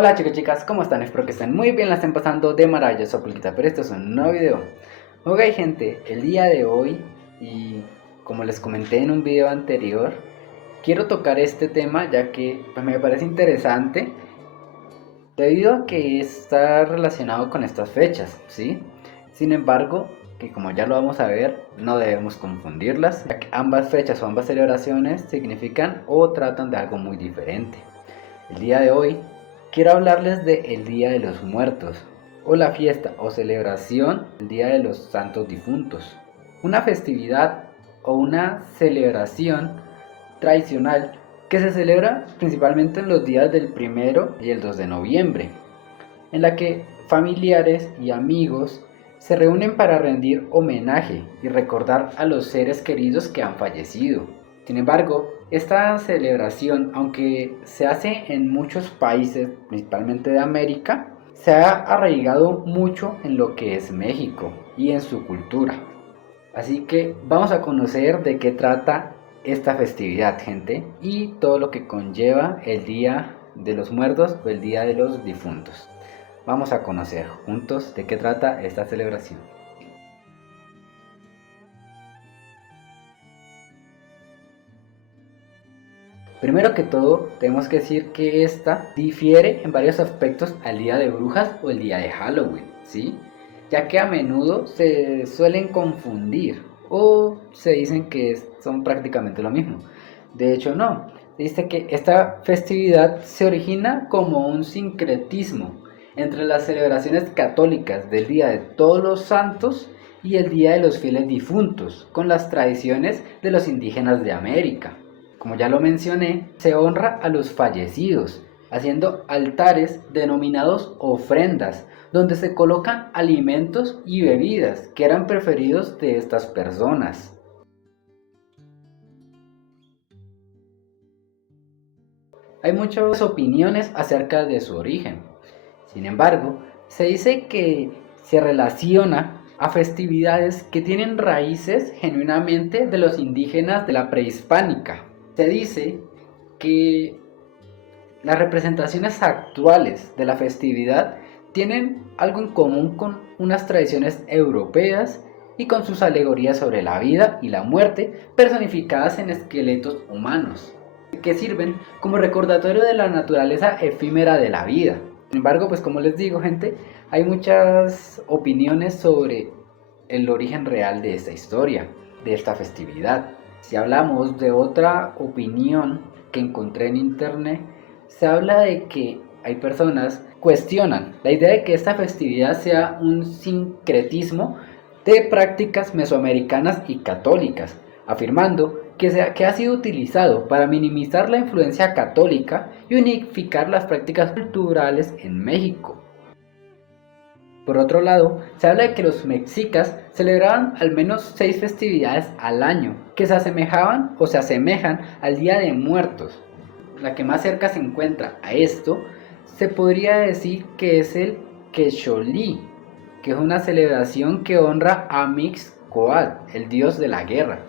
Hola chicos y chicas, ¿cómo están? Espero que estén muy bien, la estén pasando de maravilloso pulquita, pero esto es un nuevo video. Ok gente, el día de hoy, y como les comenté en un video anterior, quiero tocar este tema ya que pues, me parece interesante debido a que está relacionado con estas fechas, ¿sí? Sin embargo, que como ya lo vamos a ver, no debemos confundirlas, ya que ambas fechas o ambas celebraciones significan o tratan de algo muy diferente. El día de hoy quiero hablarles de el Día de los Muertos o la fiesta o celebración del Día de los Santos Difuntos. Una festividad o una celebración tradicional que se celebra principalmente en los días del 1 y el 2 de noviembre, en la que familiares y amigos se reúnen para rendir homenaje y recordar a los seres queridos que han fallecido. Sin embargo, esta celebración, aunque se hace en muchos países, principalmente de América, se ha arraigado mucho en lo que es México y en su cultura. Así que vamos a conocer de qué trata esta festividad, gente, y todo lo que conlleva el Día de los Muertos o el Día de los Difuntos. Vamos a conocer juntos de qué trata esta celebración. Primero que todo, tenemos que decir que esta difiere en varios aspectos al Día de Brujas o el Día de Halloween, ¿sí? Ya que a menudo se suelen confundir o se dicen que son prácticamente lo mismo. De hecho, no. Se dice que esta festividad se origina como un sincretismo entre las celebraciones católicas del Día de Todos los Santos y el Día de los Fieles Difuntos, con las tradiciones de los indígenas de América. Como ya lo mencioné, se honra a los fallecidos, haciendo altares denominados ofrendas, donde se colocan alimentos y bebidas que eran preferidos de estas personas. Hay muchas opiniones acerca de su origen. Sin embargo, se dice que se relaciona a festividades que tienen raíces genuinamente de los indígenas de la prehispánica. Se dice que las representaciones actuales de la festividad tienen algo en común con unas tradiciones europeas y con sus alegorías sobre la vida y la muerte personificadas en esqueletos humanos, que sirven como recordatorio de la naturaleza efímera de la vida. Sin embargo, pues como les digo, gente, hay muchas opiniones sobre el origen real de esta historia, de esta festividad. Si hablamos de otra opinión que encontré en internet, se habla de que hay personas que cuestionan la idea de que esta festividad sea un sincretismo de prácticas mesoamericanas y católicas, afirmando que ha sido utilizado para minimizar la influencia católica y unificar las prácticas culturales en México. Por otro lado, se habla de que los mexicas celebraban al menos 6 festividades al año, que se asemejaban o se asemejan al Día de Muertos. La que más cerca se encuentra a esto, se podría decir que es el Quecholí, que es una celebración que honra a Mixcoatl, el dios de la guerra.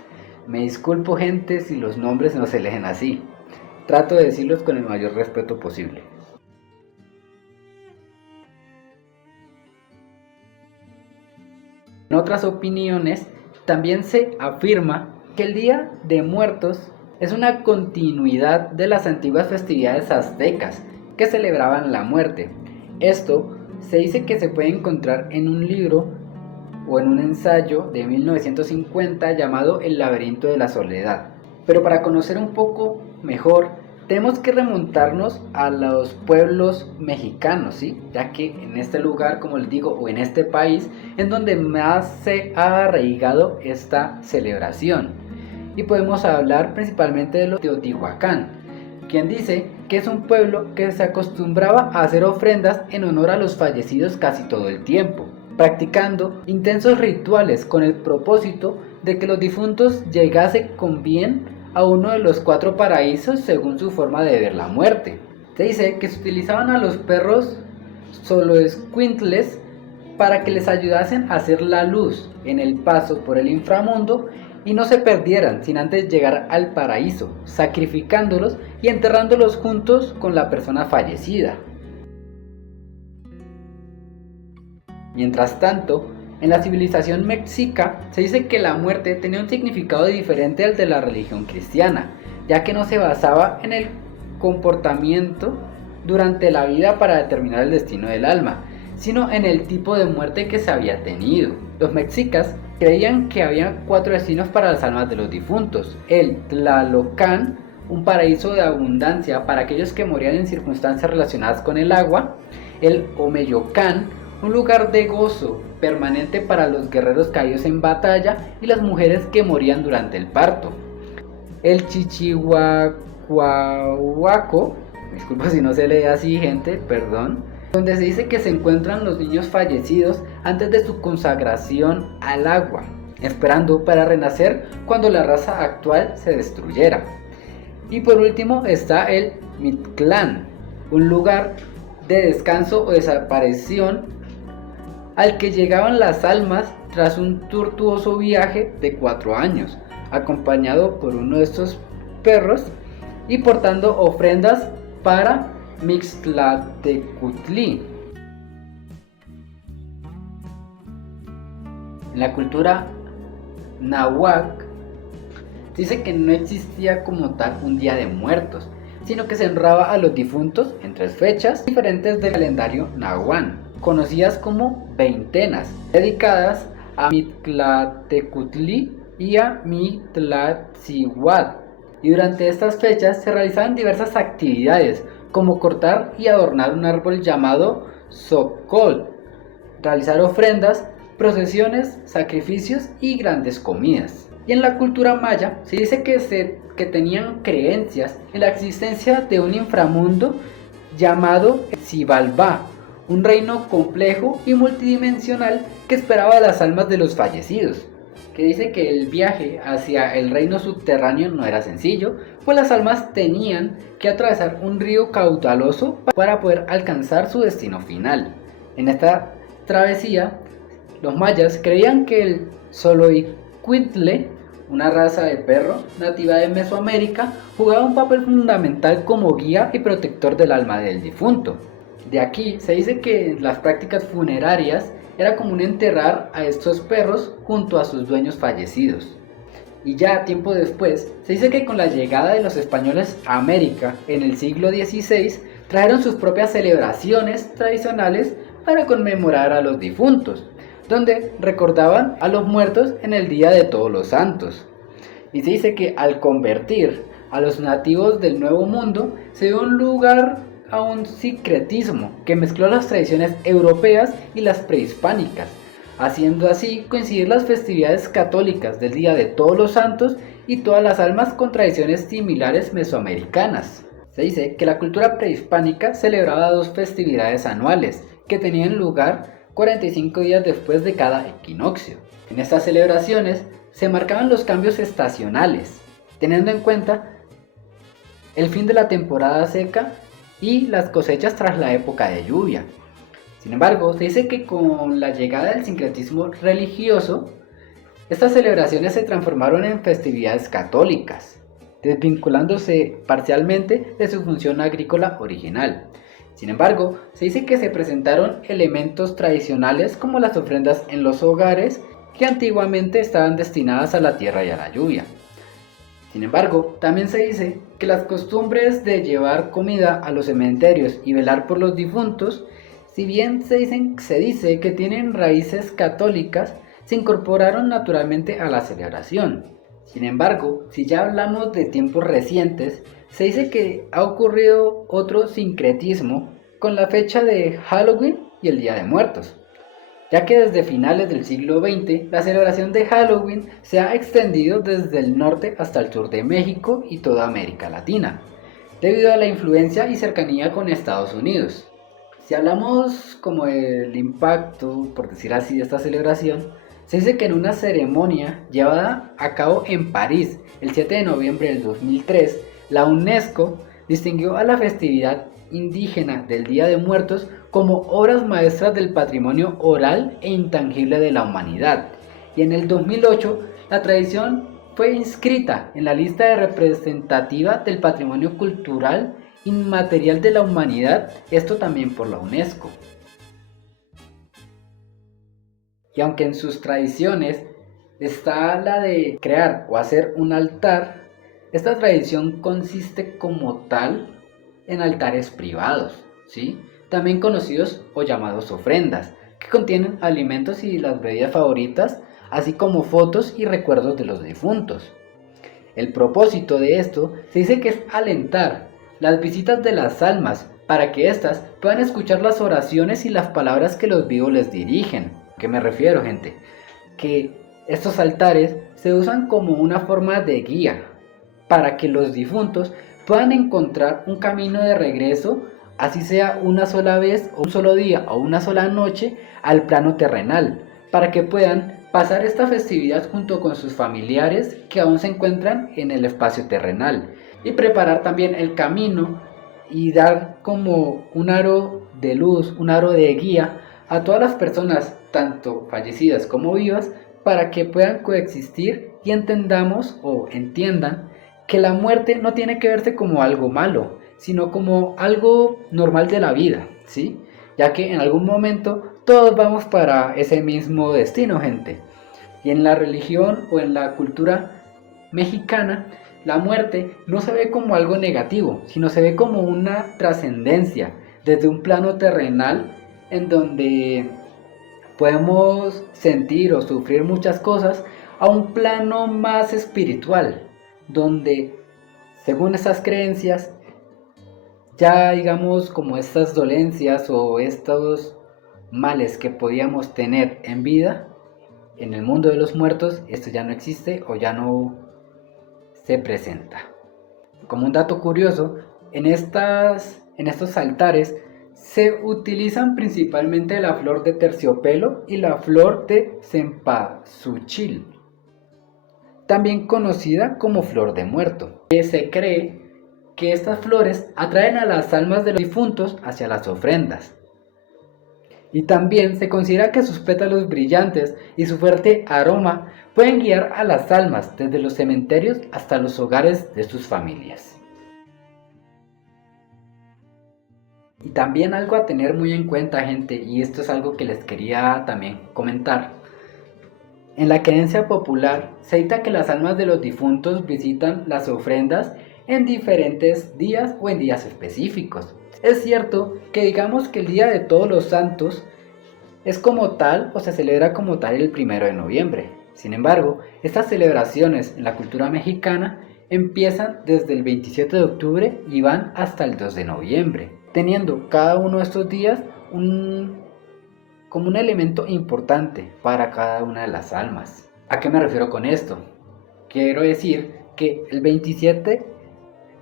Me disculpo gente si los nombres no se leen así. Trato de decirlos con el mayor respeto posible. En otras opiniones, también se afirma que el Día de Muertos es una continuidad de las antiguas festividades aztecas que celebraban la muerte. Esto se dice que se puede encontrar en un libro o en un ensayo de 1950 llamado El laberinto de la soledad. Pero para conocer un poco mejor, tenemos que remontarnos a los pueblos mexicanos, ¿sí? Ya que en este lugar, como les digo, o en este país, es donde más se ha arraigado esta celebración. Y podemos hablar principalmente de los Teotihuacán, quien dice que es un pueblo que se acostumbraba a hacer ofrendas en honor a los fallecidos casi todo el tiempo, practicando intensos rituales con el propósito de que los difuntos llegasen con bien a uno de los 4 paraísos según su forma de ver la muerte. Se dice que se utilizaban a los perros xoloescuintles para que les ayudasen a hacer la luz en el paso por el inframundo y no se perdieran sin antes llegar al paraíso, sacrificándolos y enterrándolos juntos con la persona fallecida. Mientras tanto, en la civilización mexica se dice que la muerte tenía un significado diferente al de la religión cristiana, ya que no se basaba en el comportamiento durante la vida para determinar el destino del alma, sino en el tipo de muerte que se había tenido. Los mexicas creían que había 4 destinos para las almas de los difuntos: el Tlalocan, un paraíso de abundancia para aquellos que morían en circunstancias relacionadas con el agua; el Omeyocan, un lugar de gozo permanente para los guerreros caídos en batalla y las mujeres que morían durante el parto; el Chichihuacuahuaco, disculpa si no se lee así, gente, perdón, donde se dice que se encuentran los niños fallecidos antes de su consagración al agua, esperando para renacer cuando la raza actual se destruyera. Y por último está el Mictlán, un lugar de descanso o desaparición al que llegaban las almas tras un tortuoso viaje de 4 años, acompañado por uno de estos perros y portando ofrendas para Mixtlatecutli. En la cultura náhuatl dice que no existía como tal un día de muertos, sino que se honraba a los difuntos en 3 fechas diferentes del calendario nahuatl, conocidas como veintenas, dedicadas a Mixtlatecutli y a Mixtlatzihuatl. Y durante estas fechas se realizaban diversas actividades, como cortar y adornar un árbol llamado Socol, realizar ofrendas, procesiones, sacrificios y grandes comidas. Y en la cultura maya se dice que tenían creencias en la existencia de un inframundo llamado Xibalbá, un reino complejo y multidimensional que esperaba a las almas de los fallecidos, que dice que el viaje hacia el reino subterráneo no era sencillo, pues las almas tenían que atravesar un río caudaloso para poder alcanzar su destino final. En esta travesía, los mayas creían que el Xoloitzcuintle, una raza de perro nativa de Mesoamérica, jugaba un papel fundamental como guía y protector del alma del difunto. De aquí se dice que en las prácticas funerarias era común enterrar a estos perros junto a sus dueños fallecidos. Y ya tiempo después, se dice que con la llegada de los españoles a América en el siglo XVI, trajeron sus propias celebraciones tradicionales para conmemorar a los difuntos, donde recordaban a los muertos en el Día de Todos los Santos. Y se dice que al convertir a los nativos del Nuevo Mundo, se dio un lugar a un sincretismo que mezcló las tradiciones europeas y las prehispánicas, haciendo así coincidir las festividades católicas del Día de Todos los Santos y todas las almas con tradiciones similares mesoamericanas. Se dice que la cultura prehispánica celebraba 2 festividades anuales que tenían lugar 45 días después de cada equinoccio. En estas celebraciones se marcaban los cambios estacionales, teniendo en cuenta el fin de la temporada seca y las cosechas tras la época de lluvia. Sin embargo, se dice que con la llegada del sincretismo religioso, estas celebraciones se transformaron en festividades católicas, desvinculándose parcialmente de su función agrícola original. Sin embargo, se dice que se presentaron elementos tradicionales como las ofrendas en los hogares que antiguamente estaban destinadas a la tierra y a la lluvia. Sin embargo, también se dice que las costumbres de llevar comida a los cementerios y velar por los difuntos, si bien se dice que tienen raíces católicas, se incorporaron naturalmente a la celebración. Sin embargo, si ya hablamos de tiempos recientes, se dice que ha ocurrido otro sincretismo con la fecha de Halloween y el Día de Muertos, ya que desde finales del siglo XX la celebración de Halloween se ha extendido desde el norte hasta el sur de México y toda América Latina, debido a la influencia y cercanía con Estados Unidos. Si hablamos como del impacto, por decir así, de esta celebración, se dice que en una ceremonia llevada a cabo en París el 7 de noviembre del 2003, la UNESCO distinguió a la festividad indígena del Día de Muertos como obras maestras del patrimonio oral e intangible de la humanidad. Y en el 2008, la tradición fue inscrita en la lista de representativa del patrimonio cultural inmaterial de la humanidad, esto también por la UNESCO. Y aunque en sus tradiciones está la de crear o hacer un altar, esta tradición consiste como tal en altares privados, ¿sí? También conocidos o llamados ofrendas, que contienen alimentos y las bebidas favoritas, así como fotos y recuerdos de los difuntos. El propósito de esto se dice que es alentar las visitas de las almas para que éstas puedan escuchar las oraciones y las palabras que los vivos les dirigen. ¿A qué me refiero, gente? Que estos altares se usan como una forma de guía para que los difuntos puedan encontrar un camino de regreso, así sea una sola vez o un solo día o una sola noche, al plano terrenal, para que puedan pasar esta festividad junto con sus familiares que aún se encuentran en el espacio terrenal, y preparar también el camino y dar como un aro de luz, un aro de guía a todas las personas, tanto fallecidas como vivas, para que puedan coexistir y entendamos o entiendan que la muerte no tiene que verse como algo malo, sino como algo normal de la vida, ¿sí? Ya que en algún momento todos vamos para ese mismo destino, gente. Y en la religión o en la cultura mexicana, la muerte no se ve como algo negativo, sino se ve como una trascendencia desde un plano terrenal en donde podemos sentir o sufrir muchas cosas a un plano más espiritual, donde según esas creencias, ya digamos como estas dolencias o estos males que podíamos tener en vida, en el mundo de los muertos, esto ya no existe o ya no se presenta. Como un dato curioso, en estos altares se utilizan principalmente la flor de terciopelo y la flor de cempasúchil, también conocida como flor de muerto. Se cree que estas flores atraen a las almas de los difuntos hacia las ofrendas. Y también se considera que sus pétalos brillantes y su fuerte aroma pueden guiar a las almas desde los cementerios hasta los hogares de sus familias. Y también algo a tener muy en cuenta, gente, y esto es algo que les quería también comentar. En la creencia popular se dicta que las almas de los difuntos visitan las ofrendas en diferentes días o en días específicos. Es cierto que digamos que el Día de Todos los Santos es como tal o se celebra como tal el 1 de noviembre. Sin embargo, estas celebraciones en la cultura mexicana empiezan desde el 27 de octubre y van hasta el 2 de noviembre, teniendo cada uno de estos días como un elemento importante para cada una de las almas. ¿A qué me refiero con esto? Quiero decir que el 27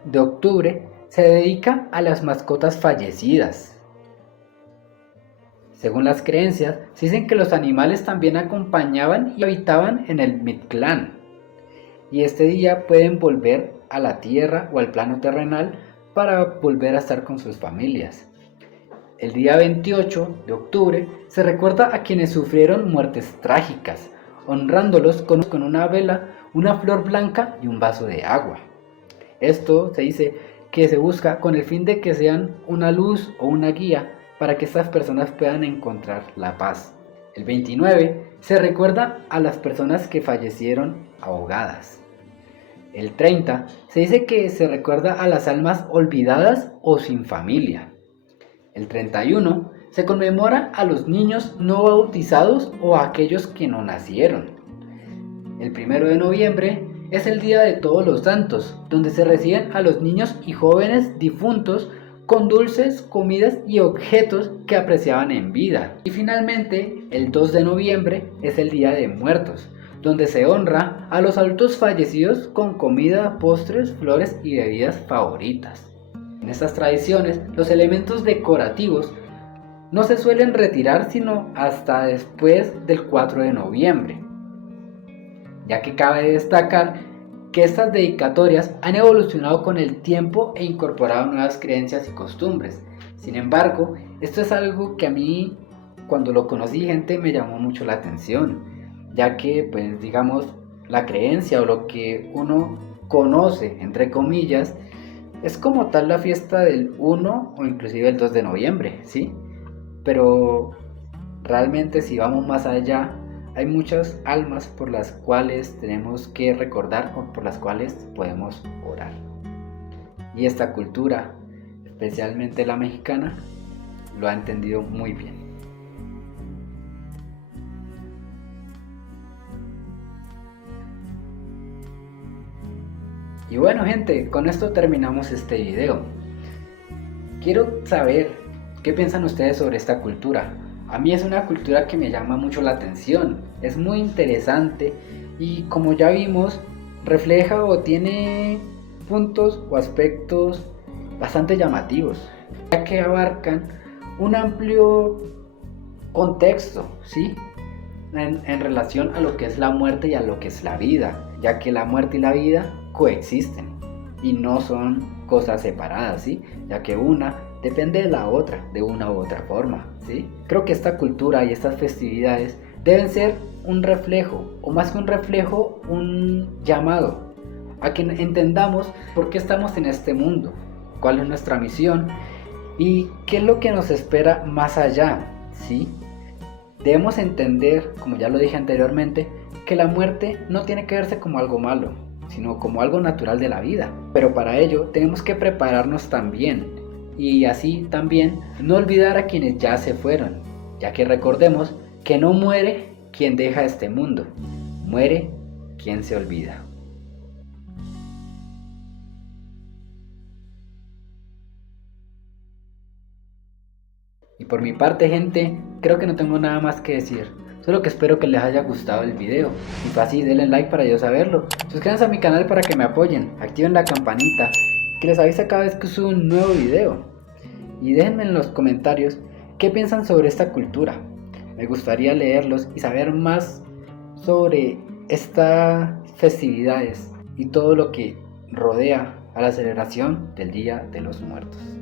de octubre se dedica a las mascotas fallecidas. Según las creencias, se dicen que los animales también acompañaban y habitaban en el Mictlán, y este día pueden volver a la tierra o al plano terrenal para volver a estar con sus familias. El día 28 de octubre se recuerda a quienes sufrieron muertes trágicas, honrándolos con una vela, una flor blanca y un vaso de agua. Esto se dice que se busca con el fin de que sean una luz o una guía para que estas personas puedan encontrar la paz. El 29 se recuerda a las personas que fallecieron ahogadas. El 30 se dice que se recuerda a las almas olvidadas o sin familia. El 31 se conmemora a los niños no bautizados o a aquellos que no nacieron. El 1 de noviembre es el Día de Todos los Santos, donde se reciben a los niños y jóvenes difuntos con dulces, comidas y objetos que apreciaban en vida. Y finalmente, el 2 de noviembre es el Día de Muertos, donde se honra a los adultos fallecidos con comida, postres, flores y bebidas favoritas. En estas tradiciones, los elementos decorativos no se suelen retirar sino hasta después del 4 de noviembre, ya que cabe destacar que estas dedicatorias han evolucionado con el tiempo e incorporado nuevas creencias y costumbres. Sin embargo, esto es algo que a mí, cuando lo conocí, gente, me llamó mucho la atención, ya que, pues, digamos, la creencia o lo que uno conoce, entre comillas, es como tal la fiesta del 1 o inclusive el 2 de noviembre, ¿sí? Pero realmente si vamos más allá, hay muchas almas por las cuales tenemos que recordar o por las cuales podemos orar. Y esta cultura, especialmente la mexicana, lo ha entendido muy bien. Y bueno, gente, con esto terminamos este video. Quiero saber qué piensan ustedes sobre esta cultura. A mí es una cultura que me llama mucho la atención, es muy interesante y como ya vimos, refleja o tiene puntos o aspectos bastante llamativos, ya que abarcan un amplio contexto, ¿sí? En relación a lo que es la muerte y a lo que es la vida, ya que la muerte y la vida coexisten y no son cosas separadas, ¿sí? Ya que una depende de la otra, de una u otra forma, ¿sí? Creo que esta cultura y estas festividades deben ser un reflejo, o más que un reflejo, un llamado a que entendamos por qué estamos en este mundo, cuál es nuestra misión y qué es lo que nos espera más allá, ¿sí? Debemos entender, como ya lo dije anteriormente, que la muerte no tiene que verse como algo malo, sino como algo natural de la vida. Pero para ello tenemos que prepararnos también y así también no olvidar a quienes ya se fueron, ya que recordemos que no muere quien deja este mundo, muere quien se olvida. Y por mi parte, gente, creo que no tengo nada más que decir. Solo que espero que les haya gustado el video. Si fue así, denle like para yo saberlo. Suscríbanse a mi canal para que me apoyen. Activen la campanita que les avisa cada vez que subo un nuevo video. Y déjenme en los comentarios qué piensan sobre esta cultura. Me gustaría leerlos y saber más sobre estas festividades y todo lo que rodea a la celebración del Día de los Muertos.